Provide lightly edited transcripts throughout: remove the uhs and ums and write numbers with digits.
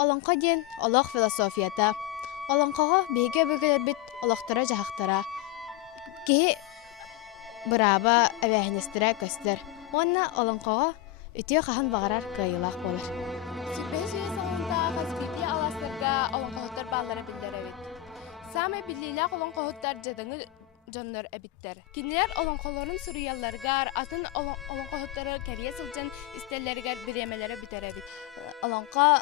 Олонқа ден олох философията. Олонқаға бейге бөгелер бит олохтара жахақтара. Кеһи быраба әбәһинестірә көстер. Онна олонқаға үтіе қахан бағарар кайылақ болар. Сүрбәші соңында қазбеге аластырға олонқағыттар баллары білдер әбет. Самай біліліғ олонқағыттар жадыңы жоннор әбіттер. Кинелер олонқаларын сұруяларғар, атын олонқағыттары кәрие сылжын істеллергер біремелері бітер әбет. Олонқа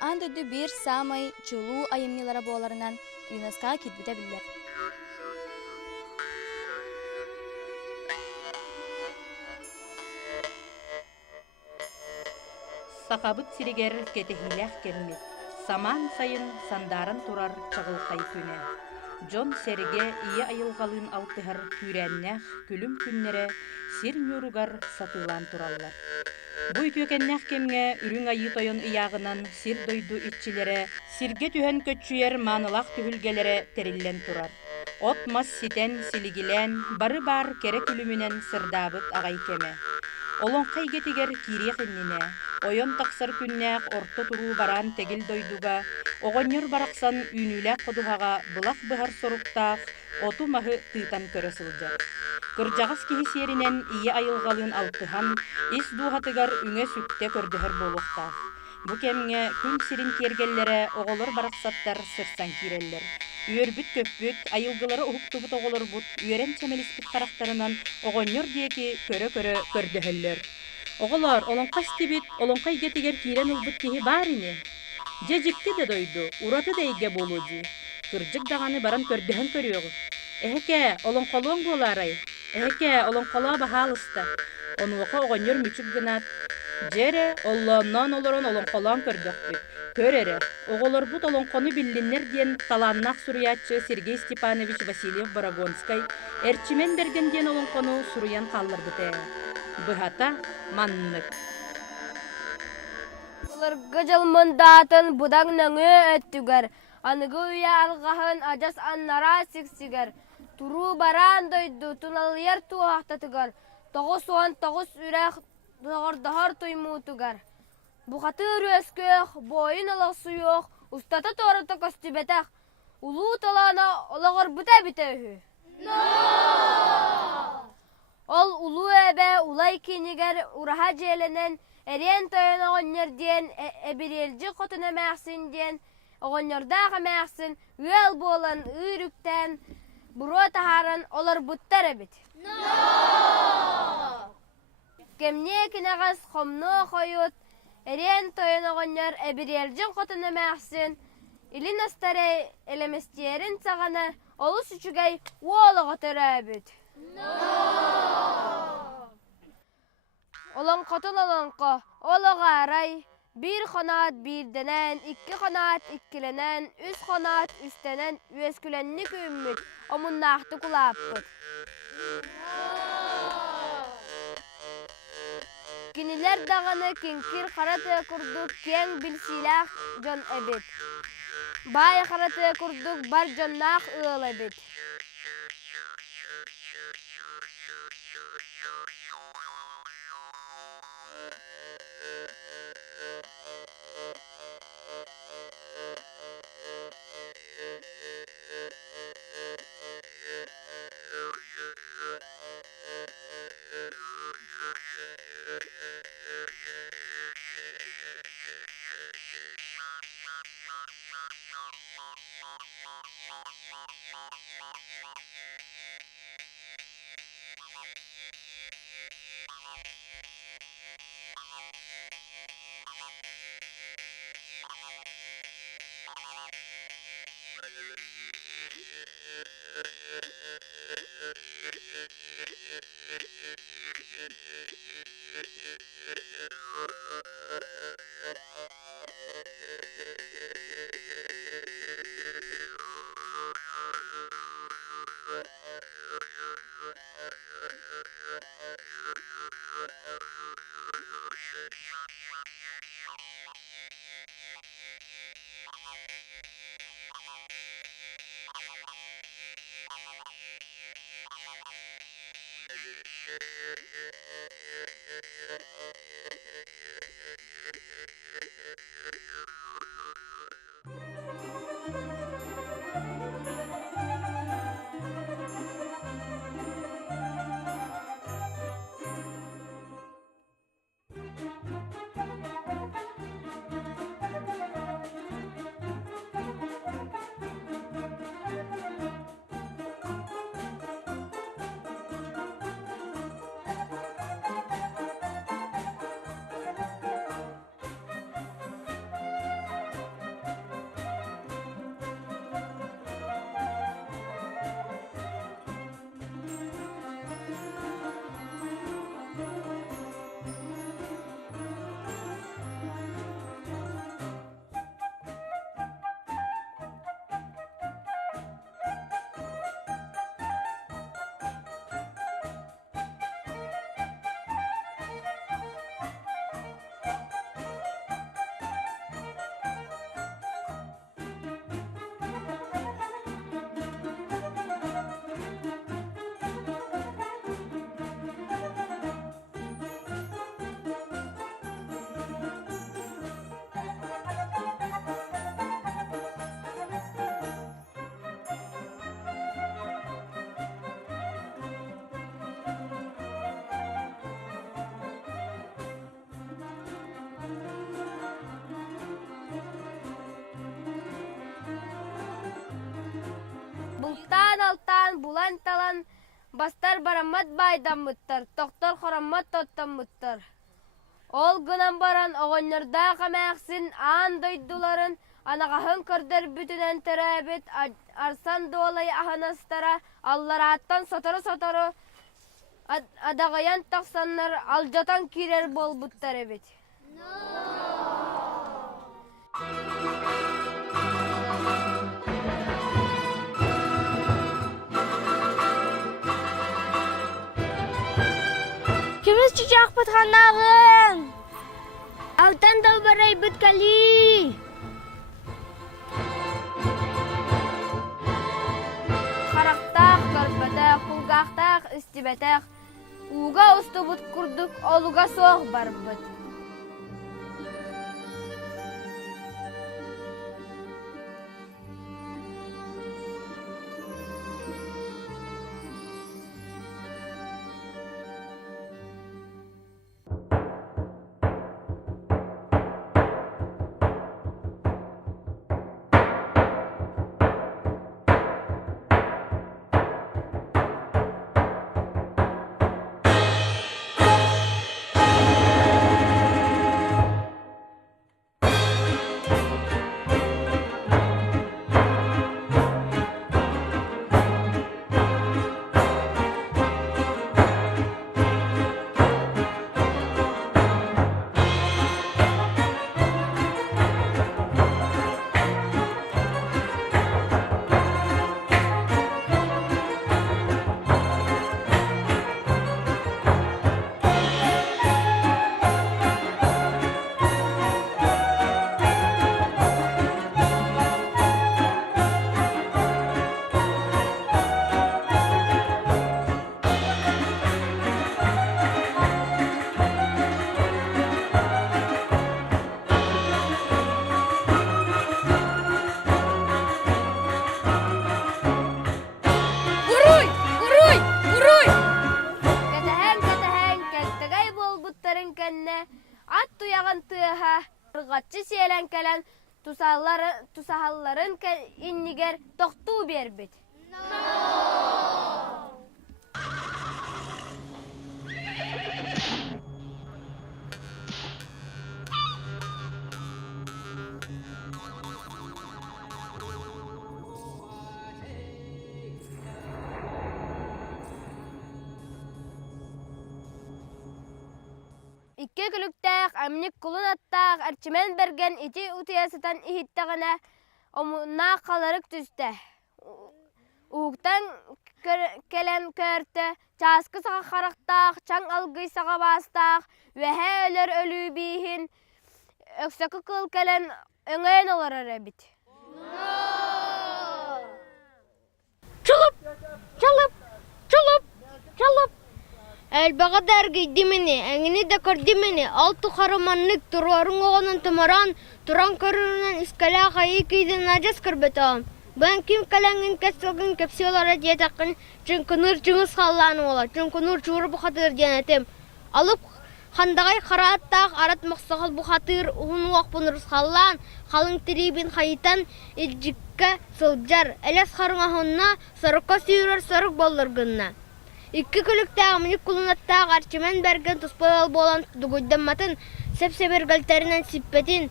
андыды bir самай чулу айымнылары боларынан ЮНЕСКО-га китбите билер. Сақабыт сиригер кетехилях кермит. Саман сайын сандарын турар чағылқай күне. Жон серге ие айылғалын алтығар күрәннәх күлім күннері сир нүругар сатылан тураллар. Бу көкеннәх кемге үрүң айы тойон ыягынан сир дойду итчилere, сирге түһен көччүер манылақ түһүлгелere териллен турар. От мас ситен силигилен, бары бар кере күлүмүнен сырдабыт агай кеме. Олонқай кетигер кириек иннине, ойон тақсар күннәк орто туруу баран тегил дойдуга, оғоньор барақсан үйнүләк қодуғаға бұлақ бұхар соруқтақ, оту махы тыйтан көрө сылжар. Кыржағас киһи сиэринен ие айылғалын алтыхан, ис дуһатыгар үңе сүкте көрдөһөр болуқтақ. Бу кемге күн сирин кергеллere оголор барақсаттар сырсан киреллер. Үйөрбүт көппүт, айылгылары уһуктубут оголорбут, үйөрен чемелиспит қарақтарынан оғоньор диеки көрө-көрө көрдөһөллөр. Оголор, олонқа стибит, олонқа игетигер кирен улбут киһи бар ини. Жежикти де дойду, ураты да иге болуди. Кыржык дағаны баран көрдөһөн көрүөгү. Эхеке, олонқолуң боларай. Эхеке, олонқолуа бахалыста. Онуоқа оғоньор мүчүк гынат. Жере, оллоннан олорон олонқолуан көрдөкпүт. Көрері, оғолорбут олонқону биллиннер диен таланнақ суруячы Сергей Степанович Васильев Барагонскай эрчимен берген диен олонқону суруян қаллырбыты. Быхата маннык. Оларға жылмындатын бұдаң нөңі өттігер. Анығы үйе алғағын ажас аннара сиксигер. Туру баран дойду туналыер туақтатыгар. Тоғыз суан тоғыз үрәқ дағыр тоймуытыгар. Бұқаты үрөскөк, бойын алақ суйоқ, ұстаты торыты көстібетақ. Улу талана олағыр бүте-бүте үхі. Ол улу әбе улай кенігер ұраға желінен әрен тойын оғынер ден, әбірелжі қотына мәқсін ден, оғынердағы мәқсін, өл болан үйріктен, бұро тахарын олар бұттар әбет. Кемне кенағас қомны қойыт, әрен тойын оғынер әбірелжін қотына мәқсін, илин астары әлеместерін сағаны олы сүчігай олығы түрі әбет. Олон қотын олонқы, олығы арай, bir қанат бірденен, ikki қанат ikkiленен, үз қанат үстенен, өскіленні көмміт, омыннақты құлаппыт. Кинилер дағаны кенкір қараты күрдік кен білсилақ жон әбет. Бай қараты күрдік бар жоннақ ұл әбет. Bultan altan bulan talan bastar baramat baydan muttar doktor xorammat tottan muttar. Ol gınan baran oğonlarda kamaksin an doyduların anagahın kırdır bütünen terabit arsan dolayı ahanastara allarattan sotoru adagayan taksanlar aljatan kirer bol buttar ebit. Kimiz çiçek bıtkanağın? Altan dalbaray bıtkali. Xaraqtaq, garbataq, pulgaqtaq, istibetaq. Uga ustubut kurduk, oluga soğ barbıt. At tuyağın tığha, ırgatçı siyelen kelen tusahalların inniger tohtu berbit. Икке күлүктәк, амник кулун аттак, арчымен берген ити утиясытан ихиттагана омуна қаларык түсті. Уғтан келен көрті, часкы саға қарақтақ, чаң алгый саға бастақ, вәхе өлер өлі бейхін, өксөкі кыл келен өңен олар әрәбіт. Чылып. Әлбаға дәргейді мені, әңіні де көрді мені, алты қарыманлық тұруарын оғанын тұмаран, тұран көрінен үскәлі қайы кейден ажас көрбетауым. Бән кем кәләңін кәстілгін кәпсиолары диетақын чүнкінір чүңіз қалланы ола, чүнкінір чуыры бұқатыр денетім. Алып қандағай қараттақ арат мақсағыл бұқатыр ұғын уақ бұнырыз қаллан, қалың тірейбін қайытан елжікке сылджар, әлес қарыңа ғынна сарыққа сүйірер сарық болырғынна. Икки күлікті ағымник құлынаттағы арчымен бәрген тұспадал болан дүгүйден матын сәп-сәбір гәлтәрінен сиппетін,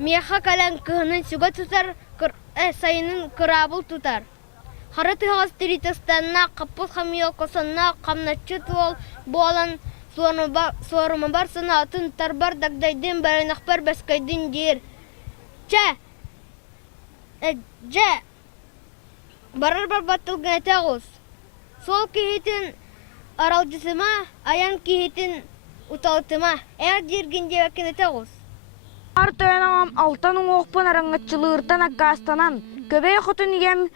мияқа кәлән кығының сүгі тұтар, сайының күрабыл тұтар. Қара тұғыз тіритістанына, қаппыз қамиел қосанына, қамнатшы туол болан суарымы бар сына атын тарбар дагдайдың бәрінақпар бәскайдың дейір. Барар бар баттылғын әтәғыз. Сол кейтін аралжысыма, аян кейтін уталтыма, әр дергенде өкен әтәғыз. Артойнағам алтанын оқпын араңғытчылығыртан аққастанан, көбей құтын ем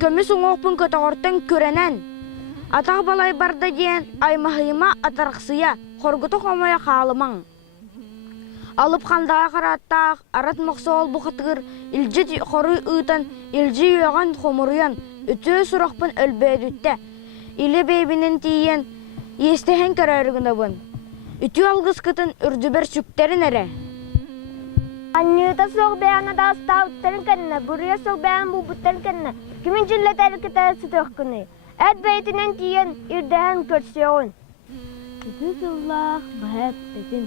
көміс оңоқпын көтіғыртын көренен. Атақ балай барды дейін аймағыма атарқсыя, қорғыты қомая қалымаң. Алып қандаға қараттақ, арат мұқсы ол бұқытығыр, үлжі қоры ұйтан, үлжі үйаған қомырыян, үті сұрақпын өлбәдітті. Илі бейбінін тейін, естіген көрәрігін бұн. Үті алғыз күтін үрдібір сүктерін әрі. Аннюта соқ бәяна да ұстауыттарын кәніне, бұрыя соқ бәян бұлбұттарын кәніне, кімін жылет әрі кетәрі сұтық күні. Әд бәйтінен тейін үрдән көрсеуін. Үті жыллақ бәйіп бәтін.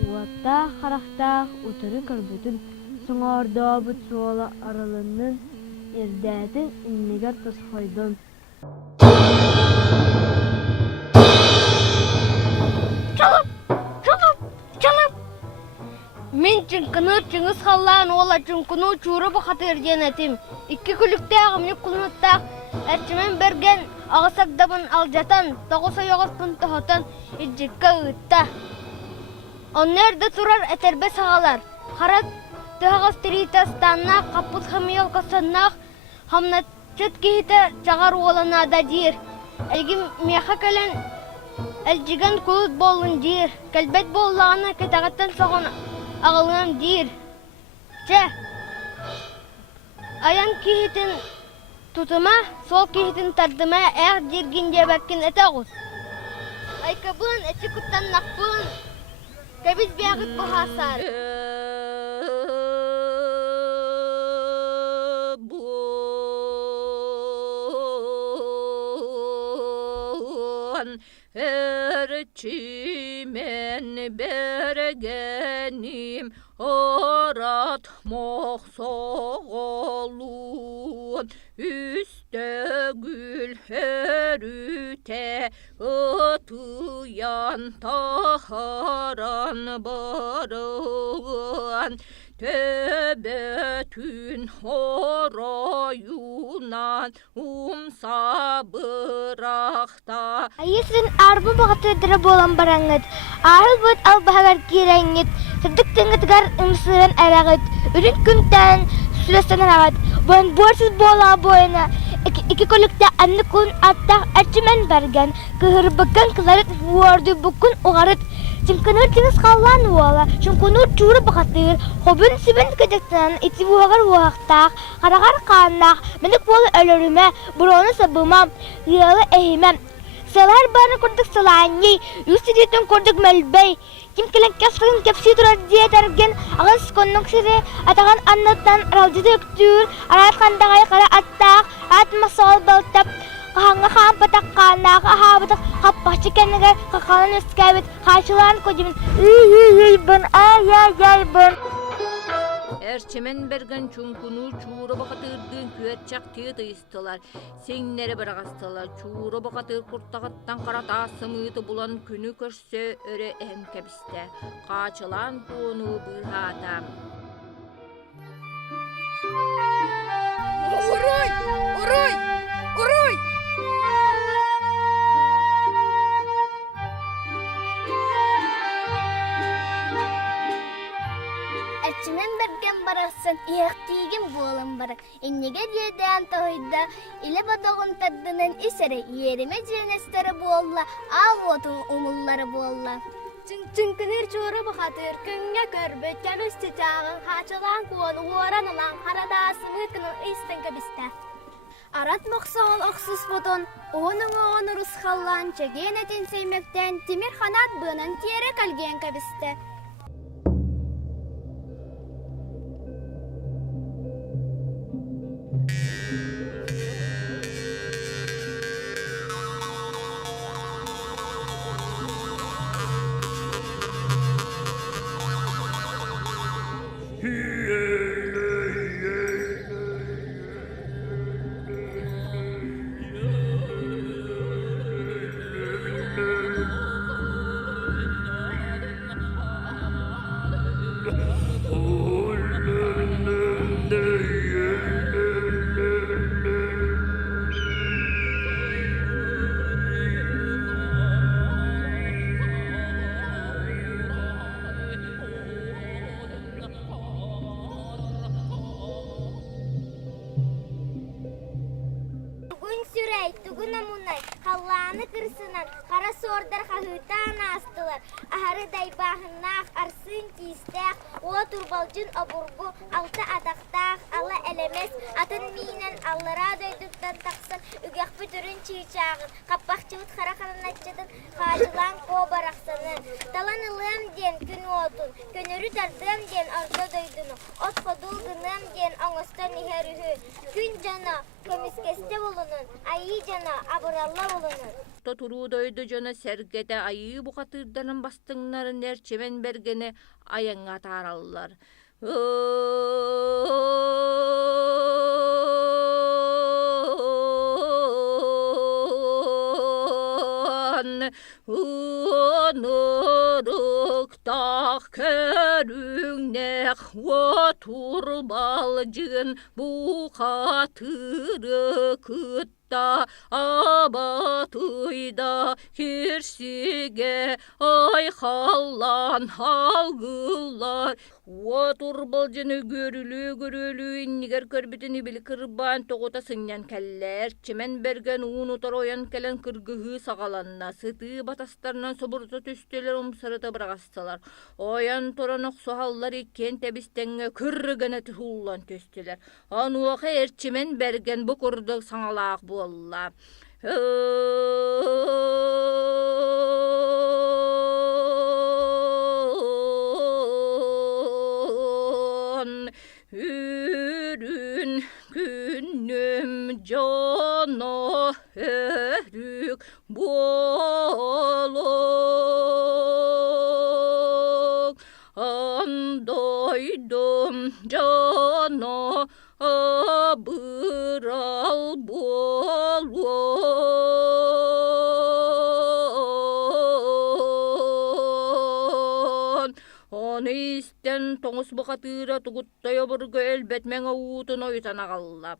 Уаттақ, қарақтақ, ұтыры көрбүтін, соңарда бұт суала аралының ердәтін үннегер тұсқайдың. Чылып! Мен чүнкінір чүңіз қаллан ола чүнкіну чүрі бұқаты ерден әтім. Икі күлікте ағымны құлыныттақ, әрчімен берген ағысақдабын алжатан, тоғыса yoğaspın тоғытан үржікке ұйтта. Оннерді тұрар әтербе сағалар. Қарат тұғыз тіритастанна, қаппыз қамиел қосаннақ, хамнатчыт кейті жағар олана да дейір. Әлгім меха кәлін әлжіген күліт болын дейір. Кәлбет боллағына кетағаттан соғын ағылынан дейір. Аян кейтін тұтыма, сол кейтін тардыма әғ дергенде бәккен әтәғыз. Айкабын, әті күттан нақпын, Кәбіз бәғыт бұғасар. Әрчімен бәргенім арат моқсоғалуын үсті гүл әріте ұтыян тахаран барыған төбетін орайунан сабырақта. Айысын арбы бағыты өдірі болан бараңыд, арыл бұд албағар керәңгіт, сұрдық теңгітгар ұмсырын әрағыд, үрін күнтен сүрестен әрағыд, бұын борсыз бола бойына, iki kölükte anne kun attaq әрчімен бәрген, кығырбыққан кыларыт вуарды бүкін оғарыт, Чымкыныр теңіз қаллан уала, чымкыныр чуры бақатыр, хобын сібін кәдектен ити буағар уақтақ, қарағар қаннақ, мінік болы өліріме, бұроны сабымам, ғиялы әйімем. Сылар бары көрдік сылайыней, үстедетін көрдік мәлбей. Кем келен кәсқын кәпсі тұрар диет әрген, ағын сконның сірі, атаған аннаттан аралжыды өктүр, арат қандағай қара аттақ, ат масал балтап, қағанға қаған патақ қанақ, ахабытық қаппақчы кәнігер, қақалын өскәбет, қашылан көдемін, үй-үй-үй бұн, ай-ай-ай бұн. Erçemen bergen çunkunu çuğra bakatırdığın küetçak tığ tıyıstılar. Senleri bırakastılar. Çuğra bakatır kurtağıttan karata sımıtı bulan günü körse öre en kebiste. Kaçılan konu bıhata. Uruy! Uruy! Uruy! Açınan bergen baraqsan iğtiğim boğulan barak. İnnege diyeden tohuyda ile badağın taddının isere yerime cenesteri boğulla. Al otun umulları boğulla. Çünkünür çoğra bakatır, künge körbet, kemüstü çağın, haçılan kuğunu, uğran olan, karadasını kının isten kebiste. Arat moksoğul oksuz bodun, onun oğunu ruskallan, çegen etin seymekten, timir kanat bığının tiyere kalgen kebiste. Tugun amunay, hallanı kırsınan, kara sordar kahıtan astılar. Aharı daybahınnaq, arsın kistaq, o turbalcın aburgu, altı adaqtaq, alla elemes, atın minen allara döydükten taqsan, ügaq bütürün çiğçağın, qappaqçıvıt kara kananatçıdın, kaçılan ko baraqsanı. Talan ılığım den gün otun, könörü dardığım den arda döydünü, ot kodul gınım den oңostan niherühü. Gün cana, kömiskeste bulunun, ayı cana, aburalla bulunun. Toturu doydu jana sergede ayı bu katırdanın bastınların erçemen bergene ayanga tarallar. Onuruk dağ körüngnek otur balcın bu katırı kıtta abatıyda kirsige ay hallan halgılar otur balcını görülü inniger körbütünü bil kırban toğuta sınyan keller çemen bergen unutar oyan kelen kırgıhı sağalanna sıtı batastarından soburta tüsteler omsarıta bırakastılar oyan toranok sohallar ikken tebistenge kırgana tühullan tüsteler anuağı erçemen bergen bu kurduk sanalaq bolla Hürün günüm cana herük bolok andoydum cana abıral bolon onu isten toңус bakatıra tuguttaya burgu elbet men avutun oytana kalla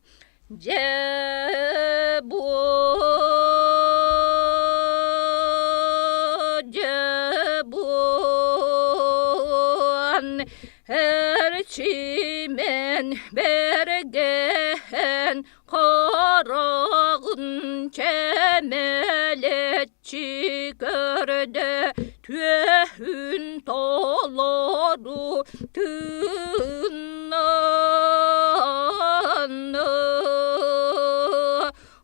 Cebun her çimen bergen karağın çemeletçi görde tühün tolaru tınanı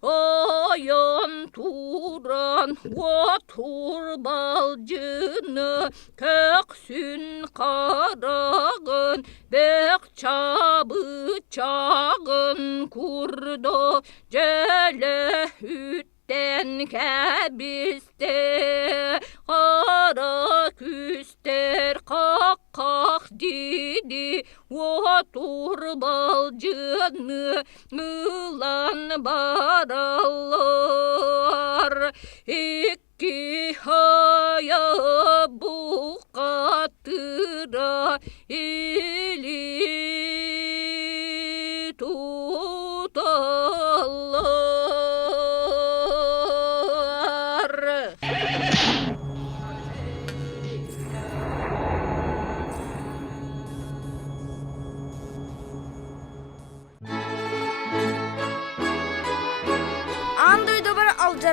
oyan turan otur balcını köksün karağın bekçabı çağın kurdu cele hütten kebiste kara küster kak didi otur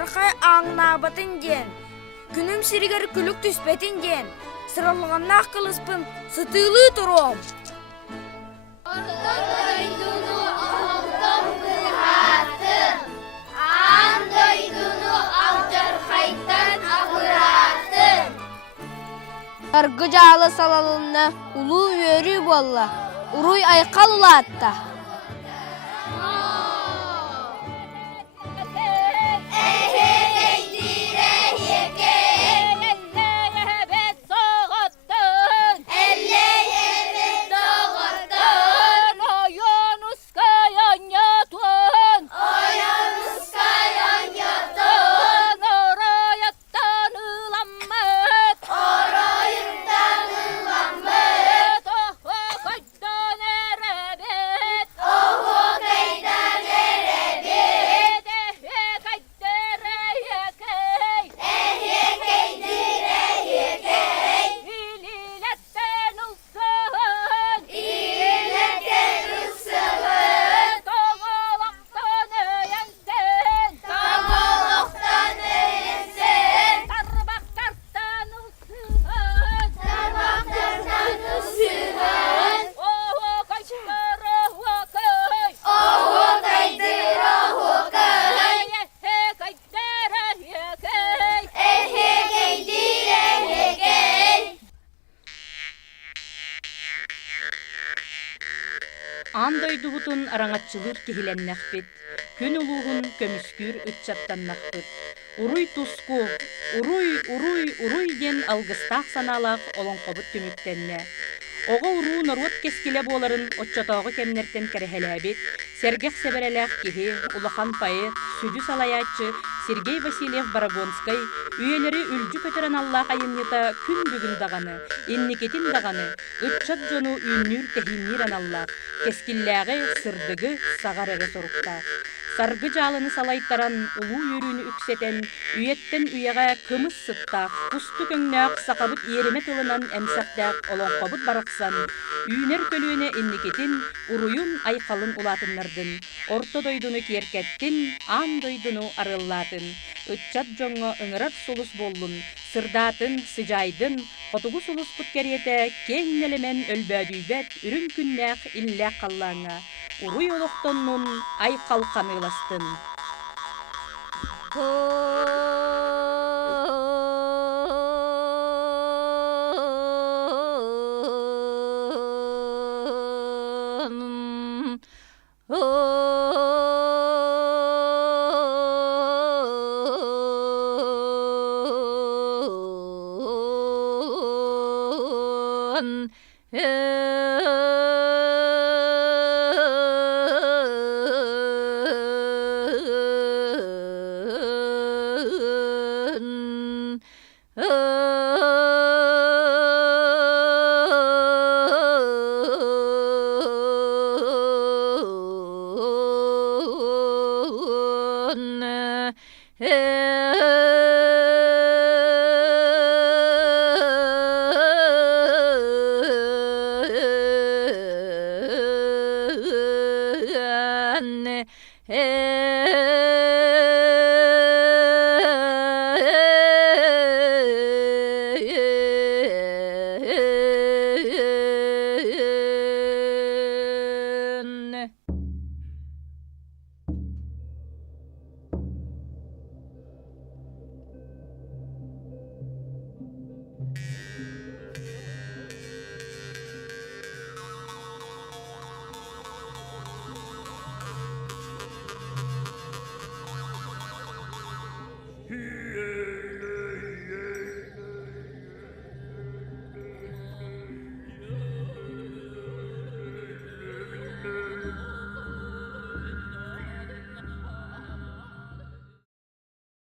Тархай аңнабатын ден, күнім сиригер күлік түспетін ден, сыралғаннақ қылыспын сытылы тұром. Саргы жалы салалына улу өрі болла, уруй айқал улатта. Андай дубутун араңатчылыр кихиленнәхпит, күн улуғын көміскүр үтчаттаннахпыт. Уруй туску, уруй ден алгыстақ саналақ олонқобыт түміктенне. Оға уруу норуот кескіле боларын отчатағы кемнертен кәрехеләбит, Сергех Себерелях кихи, улахан поэт, сүдү салаячы Сергей Васильев Барагонскай үйелері үлжі көтерен Аллах айымнета күн бүгін дағаны, инникетин дағаны, үтчат жону үйнүр техиннирен Аллах, кескілләғі сырдығы сағарығы сорукта. Саргы жалыны салайттаран улу үрүнү үксетен, үйеттен үйеға кымыз сыттақ, пусту көңнәқ сақабыт ереме тылынан әмсақтақ олонқобыт барақсан, үйнер көлуіне инникетин, уруюн айқалын улатыннардын, орто дойдуну керкеттин, ан дойдуну арыллатын, үтчат жоңго ыңырар солус боллун, сырдатын, сыжайдын, қотугу солус пұткерете, кеңнелемен өлбәдүйбәт, үрін күннәқ иллә қаллаңа, уруй олықтоннун ай қалқаныластын.